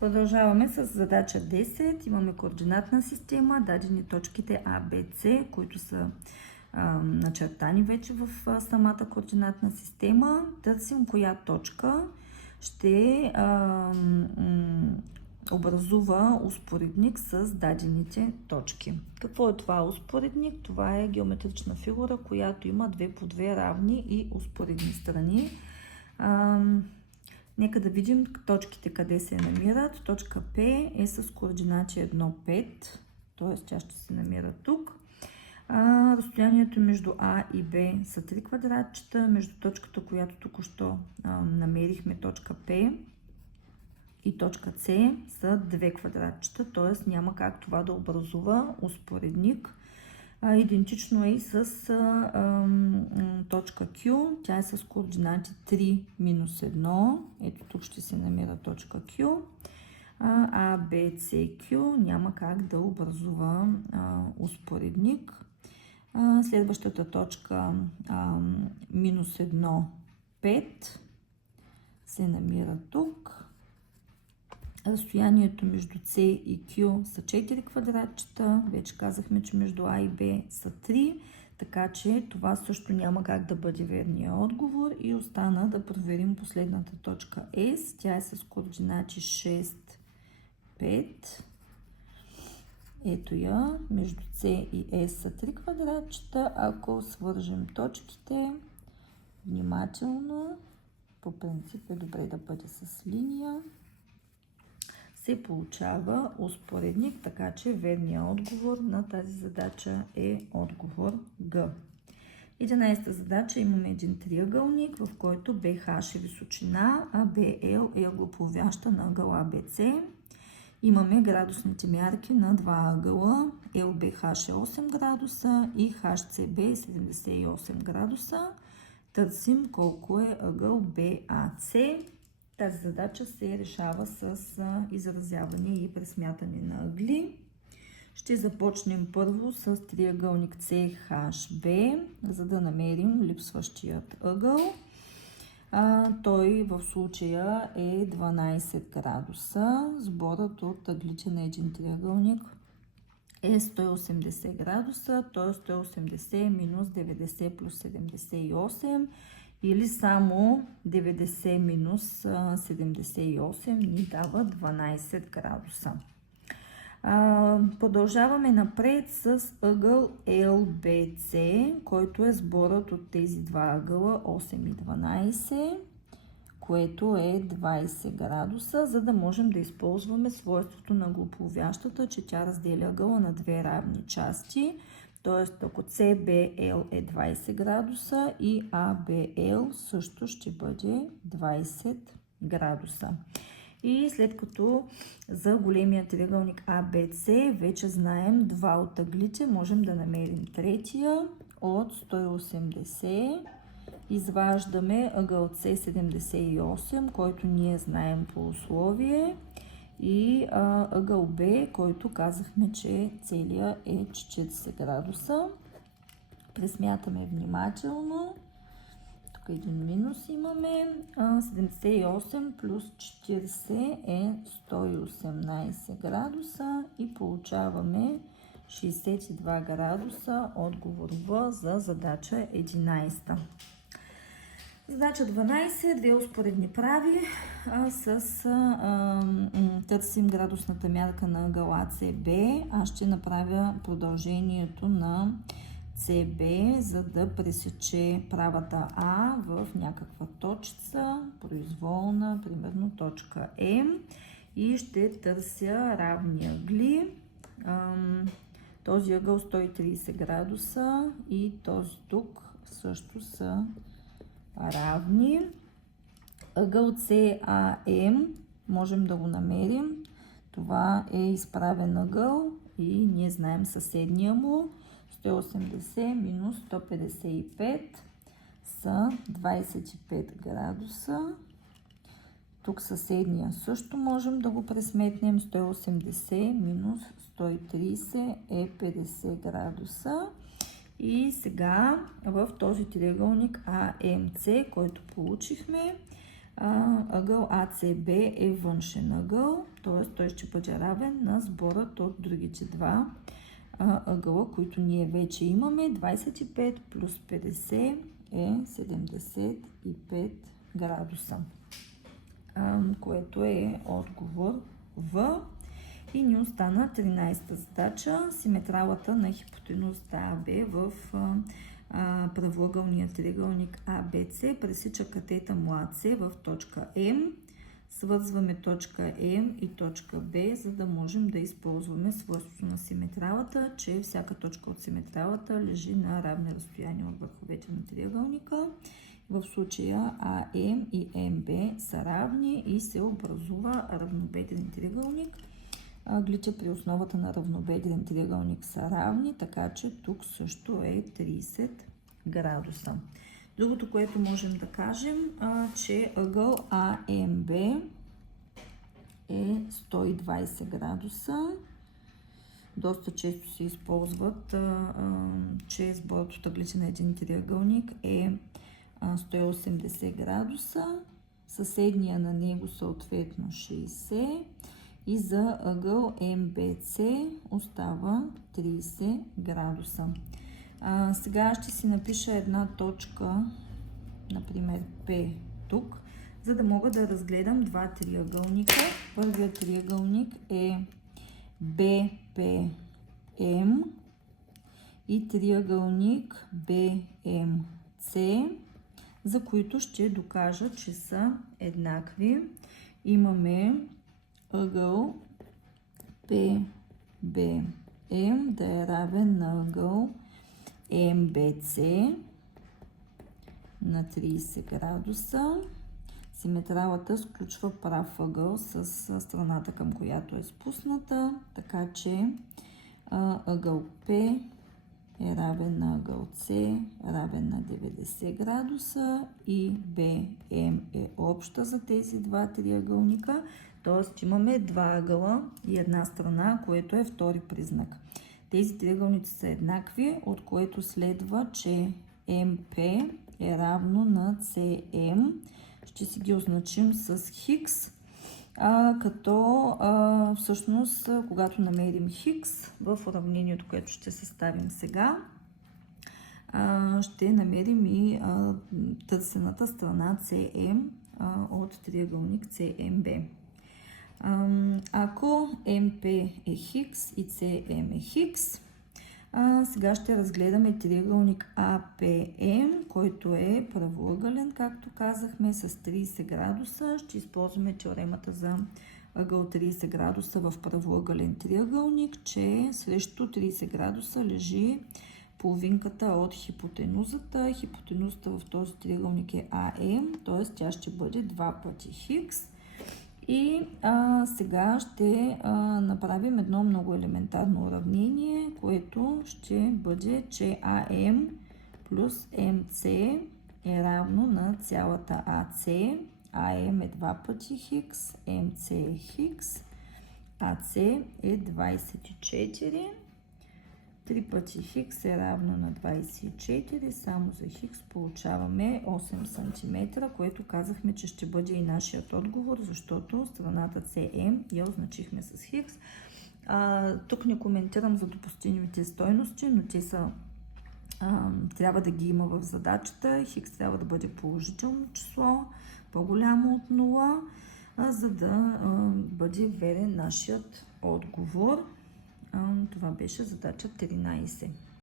Продължаваме с задача 10. Имаме координатна система, дадени точките А, Б, С, които са начертани вече в самата координатна система. Търсим коя точка ще образува успоредник с дадените точки. Какво е това успоредник? Това е геометрична фигура, която има 2 по 2 равни и успоредни страни. Нека да видим точките къде се намират. Точка П е с координати 1, 5, т.е. тя ще се намира тук. Разстоянието между А и Б са 3 квадратчета. Между точката, която току-що намерихме, точка П, и точка С са 2 квадратчета, т.е. няма как това да образува успоредник. Идентично е и с точка Q. Тя е с координати 3, минус 1. Ето тук ще се намира точка Q. А, Б, С, Q няма как да образува успоредник. Следващата точка минус 1, 5 се намира тук. Разстоянието между C и Q са 4 квадратчета. Вече казахме, че между А и Б са 3, така че това също няма как да бъде верния отговор. И остана да проверим последната точка S. Тя е с координати 6, 5. Ето я, между C и S са 3 квадратчета. Ако свържем точките внимателно, по принцип е добре да бъде с линия, се получава успоредник, така че верният отговор на тази задача е отговор Г. 11-та задача, имаме един триъгълник, в който BH е височина, а BL е ъглополовяща на ъгъл ABC. Имаме градусните мярки на два ъгъла. LBH е 8 градуса и HCB е 78 градуса. Търсим колко е ъгъл BAC. Тази задача се решава с изразяване и пресмятане на ъгли. Ще започнем първо с триъгълник CHB, за да намерим липсващият ъгъл. Той в случая е 12 градуса. Сборът от ъглите на един триъгълник е 180 градуса, т.е. 180 минус 90 плюс 78, или само 90 минус 78 ни дава 12 градуса. Продължаваме напред с ъгъл LBC, който е сборът от тези два ъгъла 8 и 12, което е 20 градуса, за да можем да използваме свойството на ъглополовящата, че тя разделя ъгъла на две равни части. Т.е. ако CBL е 20 градуса и ABL също ще бъде 20 градуса. И след като за големия триъгълник ABC вече знаем два от ъглите, можем да намерим третия от 180. Изваждаме ъгъл C78, който ние знаем по условие, и ъгъл Б, който казахме, че целият е 40 градуса. Пресмятаме внимателно. Тук един минус имаме. 78 плюс 40 е 118 градуса и получаваме 62 градуса. Отговор В за задача 11. Задача 12, две успоредни прави търсим градусната мярка на ъгъл ACB. Аз ще направя продължението на CB, за да пресече правата А в някаква точка, произволна, примерно точка М, и ще търся равни ъгли. Този ъгъл 130 градуса и този тук също са равни. Ъгъл CAM можем да го намерим. Това е изправен ъгъл и ние знаем съседния му. 180 минус 155 са 25 градуса. Тук съседния също можем да го пресметнем. 180 минус 130 е 50 градуса. И сега в този триъгълник АМЦ, който получихме, ъгъл АЦБ е външен ъгъл, т.е. той ще бъде равен на сборът от другите два ъгъла, които ние вече имаме. 25 плюс 50 е 75 градуса, което е отговор В. И ни остана 13-та задача. Симетралата на хипотенузата АБ в правоъгълния триъгълник АБЦ пресича катета му АЦ в точка М. Свързваме точка М и точка Б, за да можем да използваме свойството на симетралата, че всяка точка от симетралата лежи на равни разстояния от върховете на триъгълника. В случая АМ и МБ са равни и се образува равнобедрен триъгълник. Ъглите при основата на равнобедрен триъгълник са равни, така че тук също е 30 градуса. Другото, което можем да кажем, че ъгъл АМБ е 120 градуса. Доста често се използват, че сборът от ъглите на един триъгълник е 180 градуса. Съседния на него съответно 60 и за ъгъл МБЦ остава 30 градуса. Сега ще си напиша една точка, например P тук, за да мога да разгледам два триъгълника. Първият триъгълник е BPM и триъгълник BMC, за които ще докажа, че са еднакви. Имаме ъгъл PBM да е равен на ъгъл MBC на 30 градуса. Симетралата сключва прав ъгъл с страната, към която е спусната, така че ъгъл P е равен на ъгъл C, равен на 90 градуса и BM е обща за тези два триъгълника. Т.е. имаме два ъгъла и една страна, което е втори признак. Тези триъгълници са еднакви, от което следва, че MP е равно на CM. Ще си ги означим с хикс, като всъщност, когато намерим хикс в уравнението, което ще съставим сега, ще намерим и търсената страна CM от триъгълник CMB. Ако MP е хикс и CM е хикс, сега ще разгледаме триъгълник APM, който е правоъгълен, както казахме, с 30 градуса. Ще използваме теоремата за ъгъл 30 градуса в правоъгълен триъгълник, че срещу 30 градуса лежи половинката от хипотенузата. Хипотенузата в този триъгълник е AM, т.е. тя ще бъде 2 пъти хикс. И сега ще направим едно много елементарно уравнение, което ще бъде, че AM плюс MC е равно на цялата AC. AM е 2 пъти хикс, MC е хикс, AC е 24. 3 пъти хикс е равно на 24, само за хикс получаваме 8 см, което казахме, че ще бъде и нашият отговор, защото страната CM я означихме с хикс. Тук не коментирам за допустимите стойности, но те са, трябва да ги има в задачата. Хикс трябва да бъде положително число, по-голямо от 0, за да бъде верен нашият отговор. Това беше задача 13.